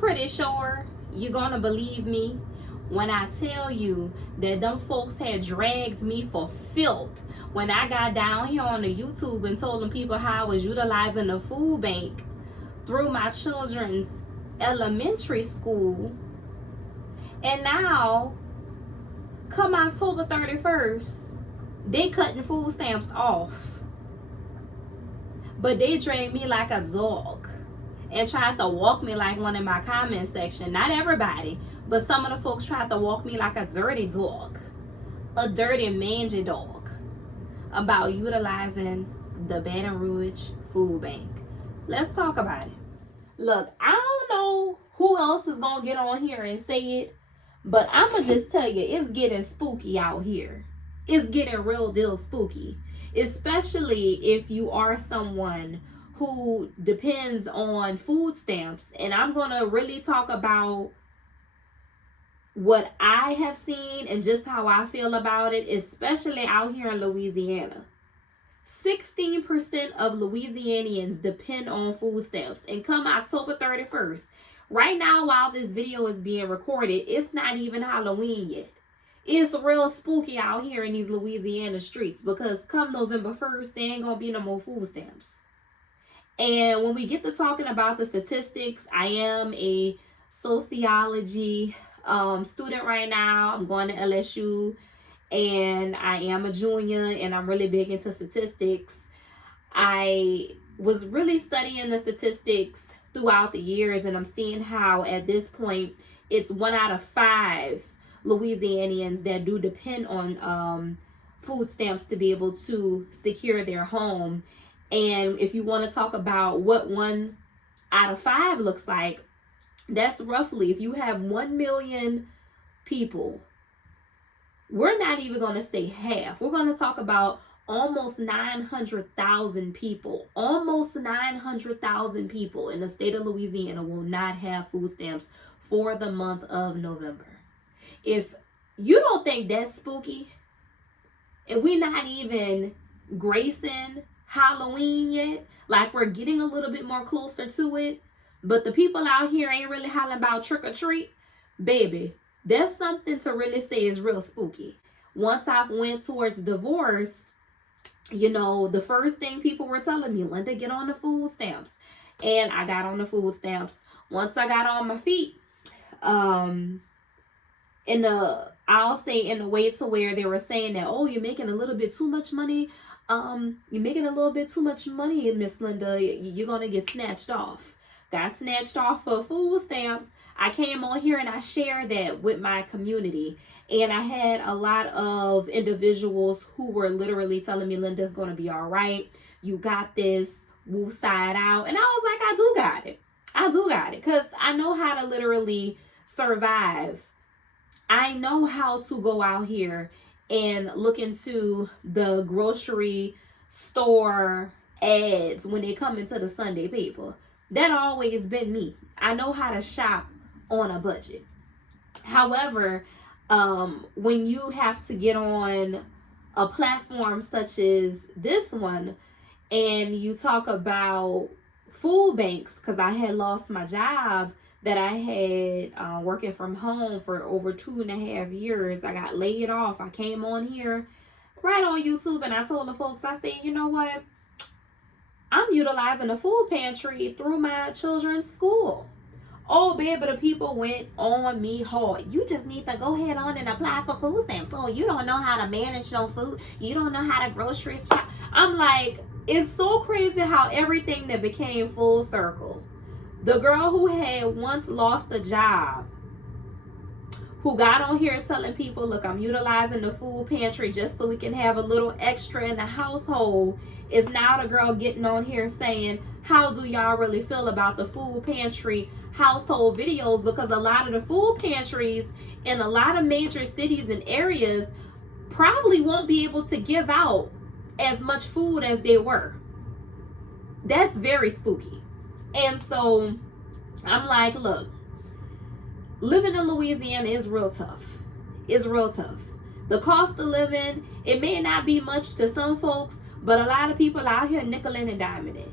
pretty sure you're gonna believe me when I tell you that them folks had dragged me for filth when I got down here on the YouTube and told them people how I was utilizing the food bank through my children's elementary school. And now, come October 31st, they cutting food stamps off. But they dragged me like a dog and tried to walk me like one in my comment section. Not everybody, but some of the folks tried to walk me like a dirty dog, a dirty mangy dog, about utilizing the Baton Rouge Food Bank. Let's talk about it. Look, I don't know who else is gonna get on here and say it, but I'ma just tell you, it's getting spooky out here. It's getting real deal spooky, especially if you are someone who depends on food stamps. And I'm gonna really talk about what I have seen and just how I feel about it, especially out here in Louisiana. 16% of Louisianians depend on food stamps, and come October 31st, right now while this video is being recorded, it's not even Halloween yet. It's real spooky out here in these Louisiana streets, because come November 1st, there ain't gonna be no more food stamps. And when we get to talking about the statistics, I am a sociology student right now. I'm going to LSU, and I am a junior, and I'm really big into statistics. I was really studying the statistics throughout the years, and I'm seeing how at this point it's 1 out of 5 Louisianians that do depend on food stamps to be able to secure their home. And if you want to talk about what 1 out of 5 looks like, that's roughly, if you have 1 million people, we're not even going to say half. We're going to talk about almost 900,000 people. Almost 900,000 people in the state of Louisiana will not have food stamps for the month of November. If you don't think that's spooky, and we're not even gracing Halloween yet, like we're getting a little bit more closer to it, but the people out here ain't really hollering about trick or treat, baby, there's something to really say is real spooky. Once I went towards divorce, you know, the first thing people were telling me, Linda, get on the food stamps. And I got on the food stamps. Once I got on my feet, I'll say in a way to where they were saying that, oh, you're making a little bit too much money. You're making a little bit too much money, Miss Linda. You're going to get snatched off. Got snatched off for food stamps. I came on here and I shared that with my community. And I had a lot of individuals who were literally telling me, Linda's going to be all right. You got this. Woo side out. And I was like, I do got it. I do got it. Because I know how to literally survive. I know how to go out here and look into the grocery store ads when they come into the Sunday paper. That always been me. I know how to shop on a budget. However, when you have to get on a platform such as this one and you talk about food banks, because I had lost my job that I had working from home for over 2.5 years. I got laid off. I came on here right on YouTube and I told the folks, I said, you know what? I'm utilizing the food pantry through my children's school. Oh, baby, the people went on me hard. You just need to go ahead on and apply for food stamps. Oh, you don't know how to manage your food. You don't know how to grocery shop. I'm like, it's so crazy how everything that became full circle. The girl who had once lost a job, who got on here telling people, look, I'm utilizing the food pantry just so we can have a little extra in the household, is now the girl getting on here saying, how do y'all really feel about the food pantry household videos? Because a lot of the food pantries in a lot of major cities and areas probably won't be able to give out as much food as they were. That's very spooky. And so I'm like, look, living in Louisiana is real tough. It's real tough. The cost of living, it may not be much to some folks, but a lot of people out here nickeling and diming it.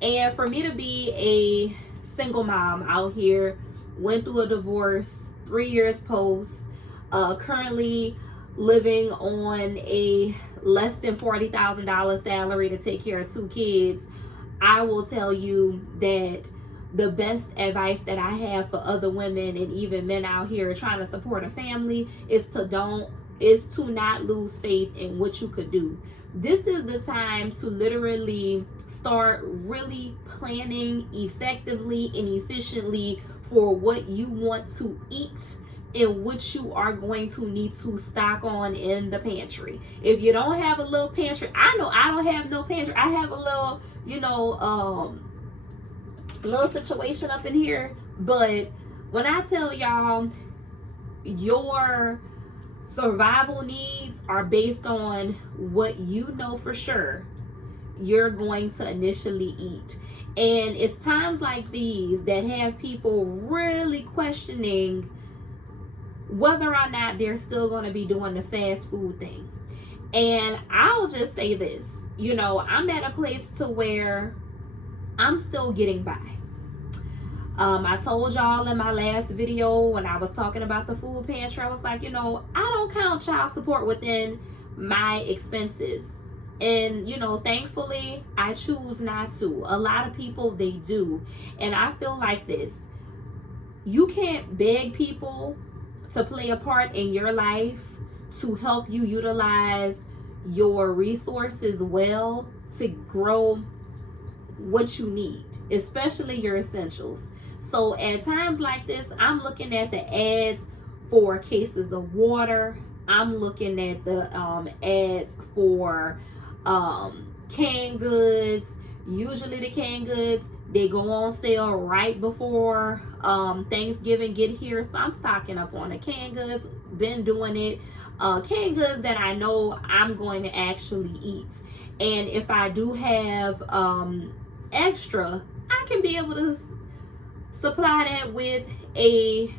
And for me to be a single mom out here went through a divorce, 3 years post, currently living on a less than $40,000 salary to take care of 2 kids, I will tell you that the best advice that I have for other women and even men out here trying to support a family is to not lose faith in what you could do. This is the time to literally start really planning effectively and efficiently for what you want to eat and what you are going to need to stock on in the pantry. If you don't have a little pantry, I know I don't have no pantry. I have a little, little situation up in here. But when I tell y'all, your survival needs are based on what you know for sure you're going to initially eat. And it's times like these that have people really questioning whether or not they're still going to be doing the fast food thing. And I'll just say this, I'm at a place to where I'm still getting by. I told y'all in my last video when I was talking about the food pantry, I was like, I don't count child support within my expenses. And, thankfully, I choose not to. A lot of people, they do. And I feel like this. You can't beg people to play a part in your life to help you utilize your resources well to grow what you need, especially your essentials. So at times like this, I'm looking at the ads for cases of water. I'm looking at the ads for canned goods. Usually the canned goods, they go on sale right before Thanksgiving get here. So I'm stocking up on the canned goods. Been doing it. Canned goods that I know I'm going to actually eat. And if I do have extra, I can be able to supply that with a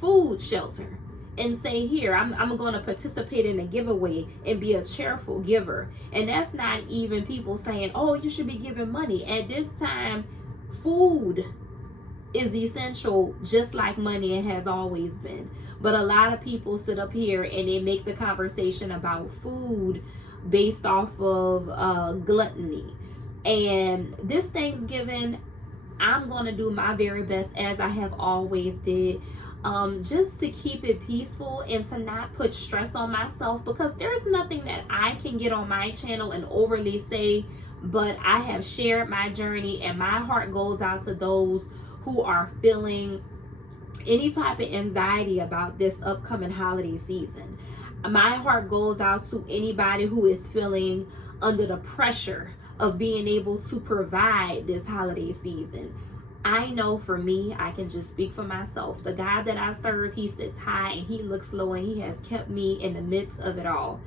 food shelter and say, here, I'm going to participate in a giveaway and be a cheerful giver. And that's not even people saying, oh, you should be giving money. At this time, food is essential, just like money, it has always been. But a lot of people sit up here and they make the conversation about food based off of gluttony. And this Thanksgiving, I'm going to do my very best, as I have always did, just to keep it peaceful and to not put stress on myself, because there's nothing that I can get on my channel and overly say, but I have shared my journey, and my heart goes out to those who are feeling any type of anxiety about this upcoming holiday season. My heart goes out to anybody who is feeling under the pressure of being able to provide this holiday season. I know for me, I can just speak for myself. The God that I serve, he sits high and he looks low, and he has kept me in the midst of it all.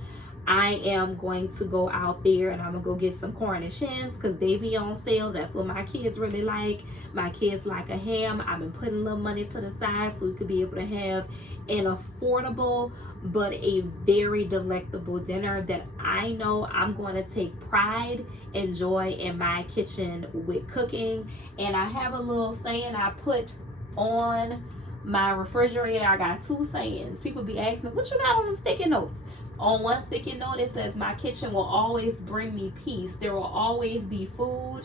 I am going to go out there and I'm going to go get some Cornish hens because they be on sale. That's what my kids really like. My kids like a ham. I've been putting a little money to the side so we could be able to have an affordable but a very delectable dinner that I know I'm going to take pride and joy in my kitchen with cooking. And I have a little saying I put on my refrigerator. I got 2 sayings. People be asking me, what you got on them sticky notes? On one sticky note, it says, my kitchen will always bring me peace. There will always be food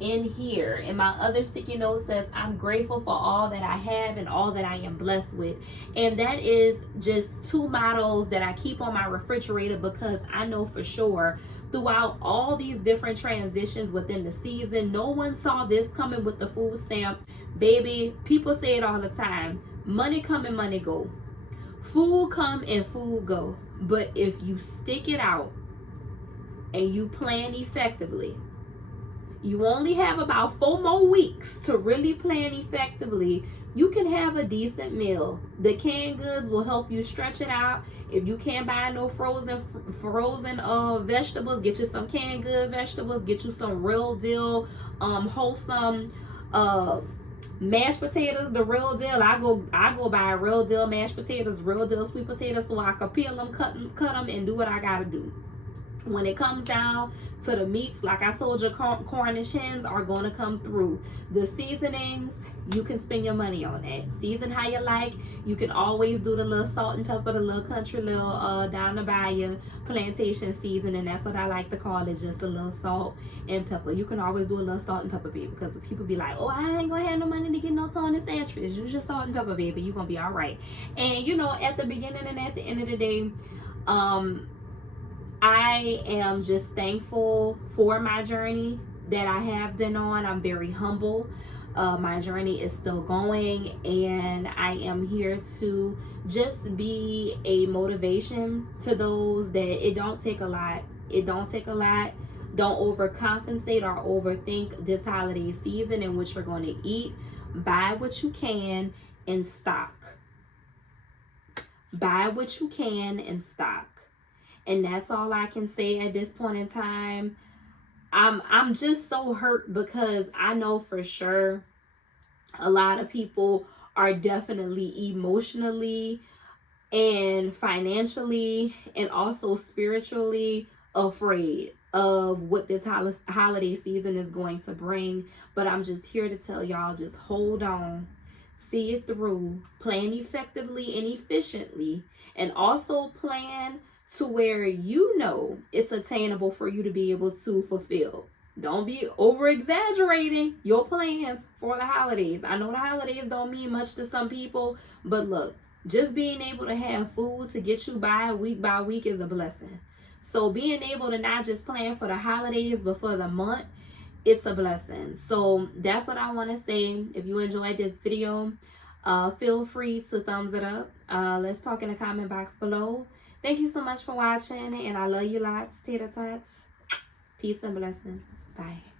in here. And my other sticky note says, I'm grateful for all that I have and all that I am blessed with. And that is just 2 mottos that I keep on my refrigerator, because I know for sure throughout all these different transitions within the season, no one saw this coming with the food stamp. Baby, people say it all the time. Money come and money go. Food come and food go. But if you stick it out and you plan effectively, you only have about 4 more weeks to really plan effectively. You can have a decent meal. The canned goods will help you stretch it out. If you can't buy no frozen vegetables, get you some canned good vegetables. Get you some real deal, wholesome mashed potatoes, the real deal. I go buy real deal mashed potatoes, real deal sweet potatoes, so I can peel them, cut them, and do what I gotta do. When it comes down to the meats, like I told you, corn and shins are going to come through. The seasonings, you can spend your money on that. Season how you like. You can always do the little salt and pepper, the little country little down the bayou plantation seasoning. That's what I like to call it, just a little salt and pepper. You can always do a little salt and pepper, baby, because people be like, oh, I ain't gonna have no money to get no Tony sandwiches. Use your salt and pepper, baby. You're gonna be all right. And you know, at the beginning and at the end of the day, I am just thankful for my journey that I have been on. I'm very humble. My journey is still going, and I am here to just be a motivation to those that it don't take a lot. It don't take a lot. Don't overcompensate or overthink this holiday season and what you're going to eat. Buy what you can in stock. Buy what you can in stock. And that's all I can say at this point in time. I'm just so hurt because I know for sure a lot of people are definitely emotionally and financially and also spiritually afraid of what this holiday season is going to bring. But I'm just here to tell y'all, just hold on, see it through, plan effectively and efficiently, and also plan to where you know it's attainable for you to be able to fulfill. Don't be over exaggerating your plans for the holidays. I know the holidays don't mean much to some people, but look, just being able to have food to get you by week is a blessing. So being able to not just plan for the holidays, but for the month, it's a blessing. So that's what I want to say. If you enjoyed this video, feel free to thumbs it up. Let's talk in the comment box below. Thank you so much for watching, and I love you lots. Tater tots. Peace and blessings. Bye.